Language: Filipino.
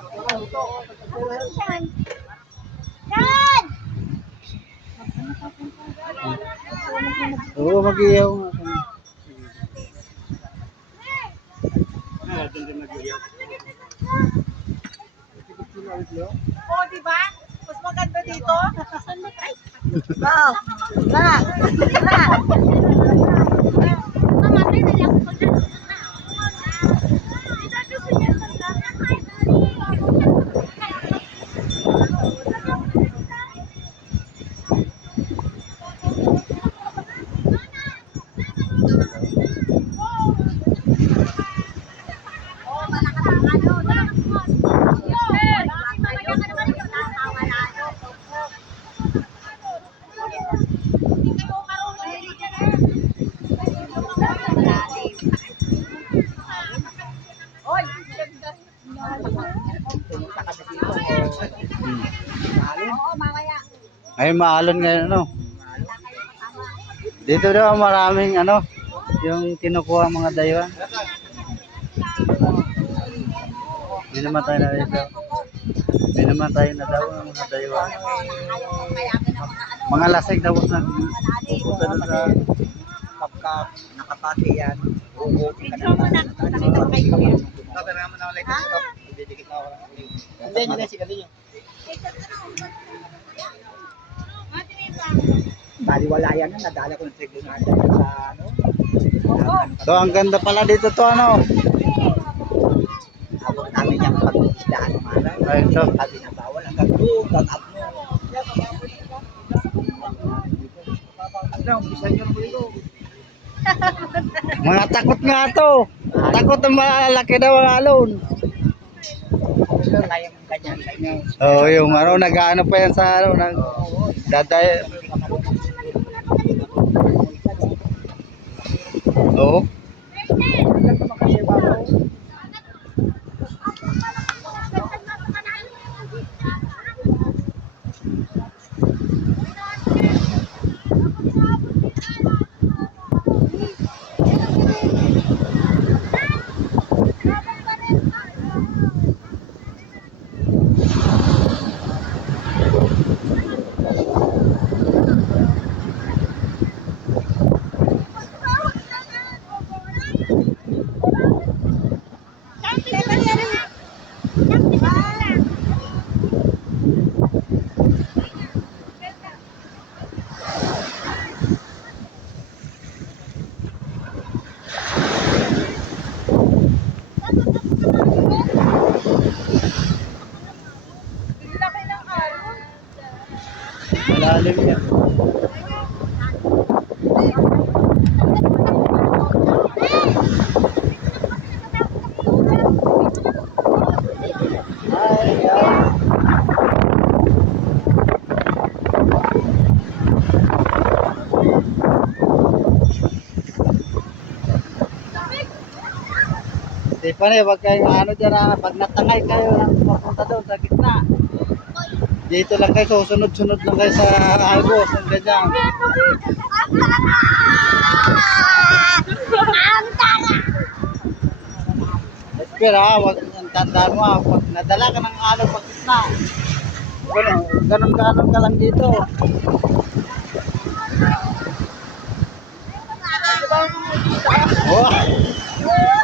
Yan! Yan! Oo, mag-iyaw nga kami. Oh, di ba? Mas maganda dito. Ay! Wow! Ba! Ba! Mamatay na lang ko na. Ay, maalon ngayon, ano? Dito daw maraming, ano, yung kinukuha mga daywan. Binamatay na dito. Binamatay na daw ang mga daywan. Mga lasing daw na pupunta doon sa Pagka nakapati yan, uuwi ka Picture mo na. Nakita mo kay Kuya. Pero naman ako like ito. Didikit na ako ng uling. Hindi, hindi, sigarin nyo. Baliwala yan na, nadala ko ng tribunal sa ano. So, ang ganda pala dito to, ano? Abot namin yung pag-isdaan ng araw. Ay, ito. Sabi na bawal, hanggang doon, hanggang up mo. Ano, bisan nyo naman ito. Mga takot nga to. Takot ang malaki daw ang alon. Kaya mong ganyan. Oo, yung ano, nag-ano pa yan sa ano, daday. Oo. Malalim yan. Di pa rin, wag kayong ano dyan, pag natangay kayo, papunta doon sa gitna. Dito lang kayo, sunod-sunod lang kayo sa agos, ang ganyan. Pero wag ang tandaan mo, pag nadala ka ng alon pag gitna. Ganun ka lang dito. Oh.